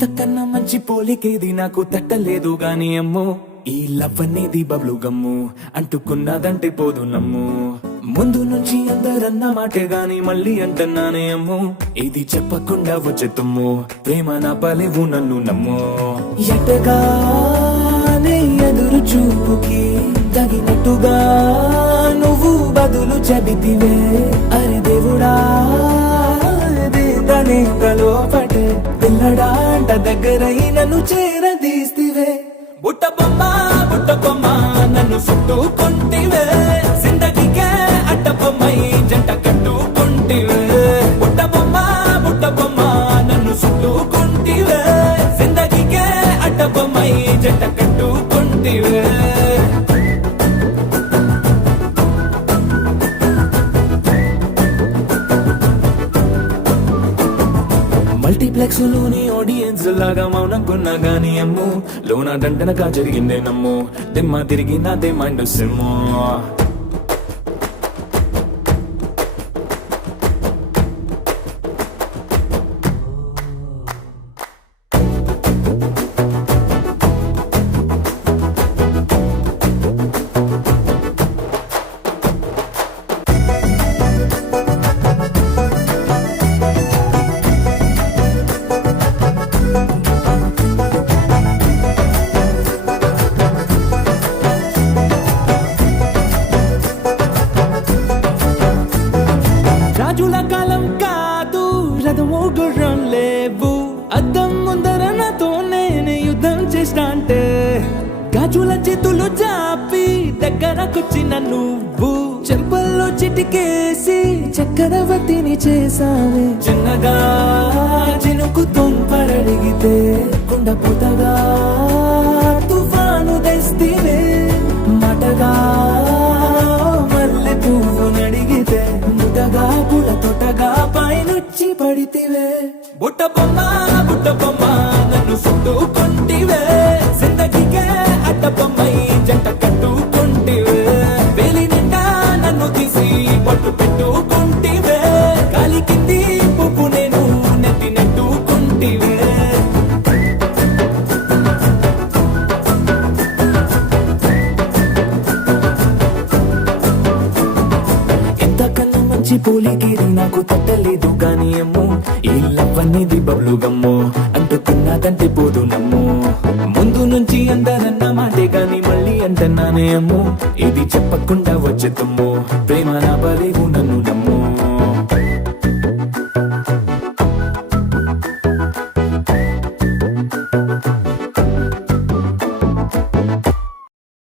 ఇంతకన్నా మంచి పోలికేది నాకు తట్టలేదు గాని అమ్మో ఈ లవ్ అనేది బబ్లు గమ్ము అంటుకున్నదంటే పోదు నమ్ము ముందు నుంచి అందరన్న మాటే గాని మళ్ళీ అంటున్నానే అమ్ము ఇది చెప్పకుండా వచ్చే తుమ్ము ప్రేమ నా పలేవు నన్ను నమ్ము ఎటగానే ఎదురు చూపుకి తగినట్టుగా నువ్వు బదులు చెబితివే అరే దేవుడా లోపటే పిల్లడాంట దగ్గరై నన్ను చేరదీస్తివే బుట్ట బొమ్మ నన్ను చుట్టుకుంటివే జిందగీకే అడ్డ బొమ్మై జంట కట్టుకుంటివే బుట్ట బొమ్మ నన్ను చుట్టుకుంటివే జిందగీకే అడ్డ బొమ్మై జంట కట్టుకుంటివే మల్టీప్లెక్స్ లోని ఆడియన్స్ లాగా మౌనంకున్నా గానీ అమ్ము లోన దండనగా జరిగిందే నమ్ము దిమ్మ తిరిగి నాదే మైండ్ సిమ్ము రాజుల కాలం కాదు రథము గుర్రం లేవు అద్దం ముందర నాతో నేను యుద్ధం చేస్తా అంటే గాజుల చేతులు జాపి దగ్గరకొచ్చిన నువ్వు చెంపల్లో చిటికేసి చక్రవర్తిని చేసావే చిన్నగా చినుకు తుంపరడిగితే కుండపోతగా తుఫాను తెస్తివే మాటగా మల్లె పువ్వు నడిగితే ముటగా పుల తొటగా పైనుచ్చి పడితివే బుట్ట బొమ్మ నన్ను చుట్టుకుంటివే జిందగీకే అడ్డ బొమ్మై జంట కట్టుకుంటివే వేలి నిండా నన్ను తీసి పట్టు పెట్టుకుంటివే కాలి కింది పువ్వు నేను నెత్తి నెట్టుకుంటివే పోలికేది నాకు తట్టలేదు గాని అమ్ము ఈ లవ్ అనేది బబ్లు గమ్ము అంటుకున్నదంటే పోదు నమ్ము ముందు నుంచి అందరన్న మాటే గాని మళ్ళీ అంటున్నానే అమ్ము ఇది చెప్పకుండా వచ్చే తుమ్ము ప్రేమ నా పలేవు